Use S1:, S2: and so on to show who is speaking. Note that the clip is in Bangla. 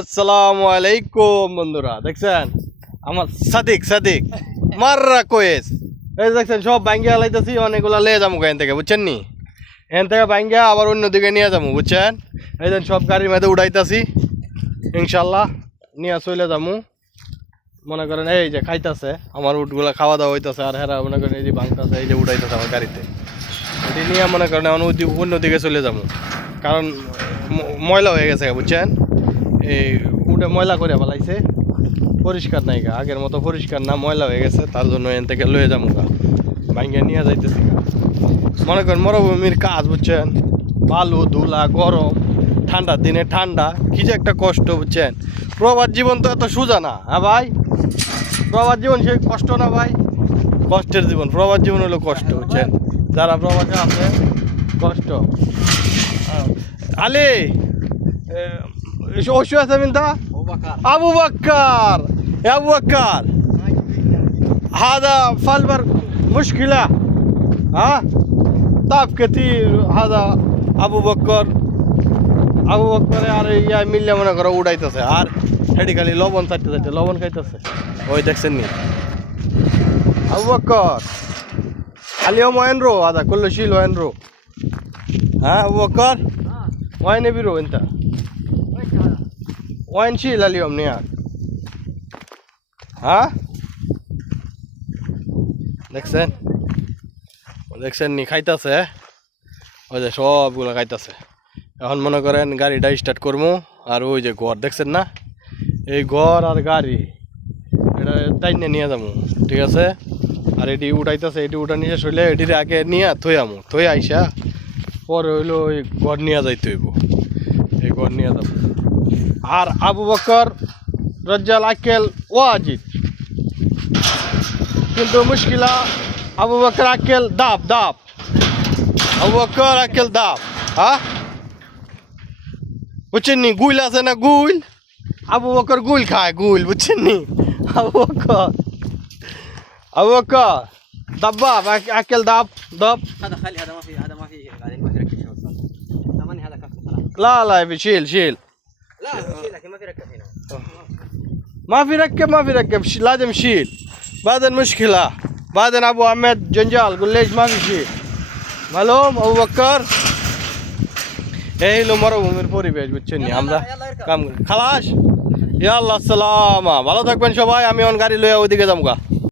S1: আসসালামু আলাইকুম, বন্ধুরা। দেখছেন? আমার সাদিক সাদিক। মাররা কোয়েস। এই দেখছেন, সব ব্যাঙ্গিয়া লাইতেছি, অনেকগুলা লে যাব এখান থেকে, বুঝছেন নি? এখান থেকে ব্যাঙ্গিয়া আবার অন্যদিকে নিয়ে যাব বুঝছেন? এই সব গাড়ির মধ্যে উড়াইতাছি, ইনশাল্লাহ নিয়ে চলে যাব মনে করেন এই যে খাইতাছে, আমার উটগুলা খাওয়া দাওয়া হইতাছে, আর হেরা মনে করেন এই যে ভাঙতাছে, এই যে উড়াইতেছে আমার গাড়িতে। এটি নিয়ে মনে করেন এখন অন্যদিকে চলে যাব কারণ ময়লা হয়ে গেছে, বুঝছেন? এই উঠে ময়লা করে ফেলাইছে। পরিষ্কার নাই গা, আগের মতো পরিষ্কার না, ময়লা হয়ে গেছে, তার জন্য এন থেকে লয়ে যাব গা, ভাঙ্গিয়ে নিয়ে যাইতেছি গা। মনে করেন মরুভূমির কাজ, বুঝছেন? বালু, ধুলা, গরম, ঠান্ডার দিনে ঠান্ডা, কি যে একটা কষ্ট, বুঝছেন? প্রবাদ জীবন তো এত সোজা না হ্যাঁ ভাই? প্রবাদ জীবন সেই কষ্ট না ভাই? কষ্টের জীবন, প্রবাদ জীবন হলো কষ্ট, বুঝছেন? যারা প্রবাসে আছে, কষ্ট। আলী! ওশু আছে মিন্তা আবু বাক্কার يا ابو بكر هذا فالبر مشكله ها طاف كثير هذا ابو بكر আবু বকর আর ইয়া মিললে মনে করো উড়াইতেছে আর হেডি খালি লবণ চাটতে চাটতে লবণ খাইতেছে ওই দেখছেন নি আবু বকর اليوم وين رو هذا كله شيل وين رو ها ابو بكر وين بيرو ઓએનસી લાલી અમને યાર হ্যাঁ দেখছেন দেখছেন নি খাইতাছে ওই যে সবগুলো খাইতাছে এখন মনে করেন গাড়িটা স্টার্ট করব আর ওই যে ঘর দেখছেন না এই ঘর আর গাড়ি এটা তাইনে নিয়ে যাব ঠিক আছে আর এটি উঠাইতেছে এটি উঠা নিয়ে শৈলে এটির আগে নিয়ে থই আমু থই আইসা পরে হইল ওই ঘর নিয়ে যাইতে হইব এই ঘর নিয়ে যাবো আর আবু বকর রজ্জাল আকেল ওয়াজিদ কিন্তু মুশকিলা আবু বকর আকেল দাব দাব আবু বকর আকেল দাব হ্যাঁ বুঝছেন নি গুইল আছে না গুইল আবু বকর গুইল খায় গুইল বুঝছেন নি আবু বকর আবু বকর দাব্বাব আক- আকেল দাব দাব
S2: هذا خلي هذا ما في هذا ما في بعدين
S1: لا لا بشيل شيل
S2: لا شيل لكن ما في ركب هنا
S1: ما في ركب ما في ركب ش- لازم شيل بعدين مشكلة بعدين أبو أحمد جنجال قول ليش ما في شيل معلوم أبو بكر এই হলো মরুভূমির পরিবেশ বুঝছেন নি আমরা
S2: يلا اركب
S1: কাম করি। খালাস ইয়াল্লাহ সালামা ভালো থাকবেন সবাই আমি অন গাড়ি লইয়া ওইদিকে যাবো গা